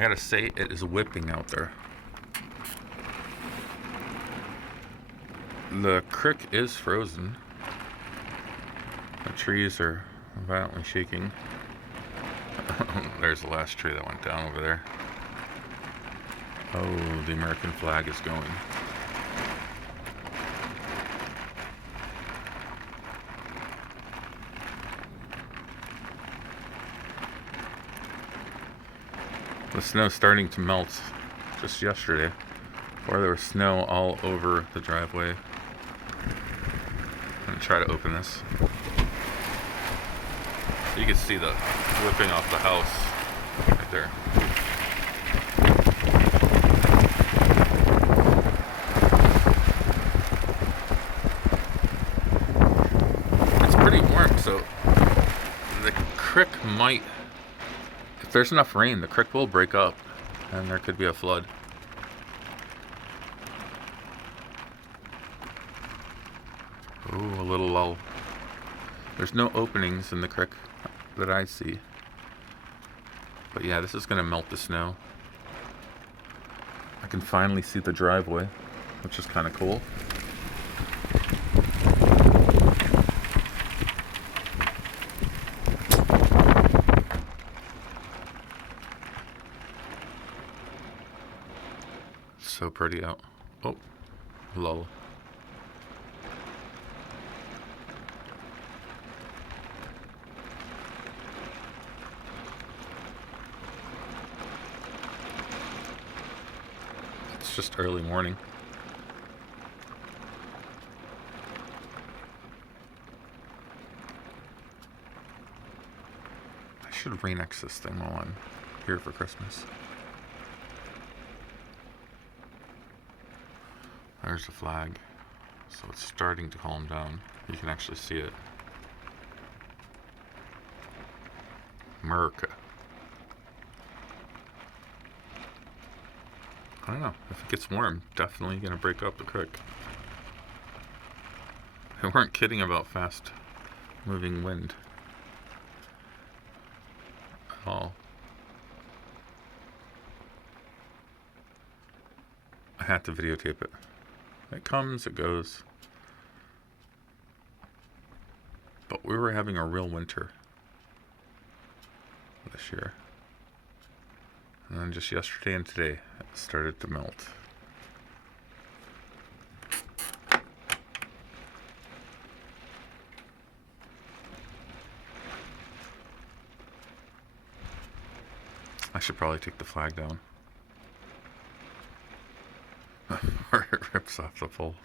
I gotta say, it is whipping out there. The creek is frozen. The trees are violently shaking. There's the last tree that went down over there. Oh, the American flag is going. The snow's starting to melt just yesterday. Before there was snow all over the driveway. I'm gonna try to open this. So you can see the whipping off the house right there. It's pretty warm, so the creek might, if there's enough rain, the creek will break up and there could be a flood. Ooh, a little lull. There's no openings in the creek that I see. But yeah, this is gonna melt the snow. I can finally see the driveway, which is kind of cool. So pretty out. Oh, lull. It's just early morning. I should Rain-X this thing while I'm here for Christmas. There's the flag. So it's starting to calm down. You can actually see it. America. I don't know. If it gets warm, definitely gonna break up the creek. They weren't kidding about fast moving wind at all. I had to videotape it. It comes, it goes. But we were having a real winter this year. And then just yesterday and today, it started to melt. I should probably take the flag down. Or it rips off the pole.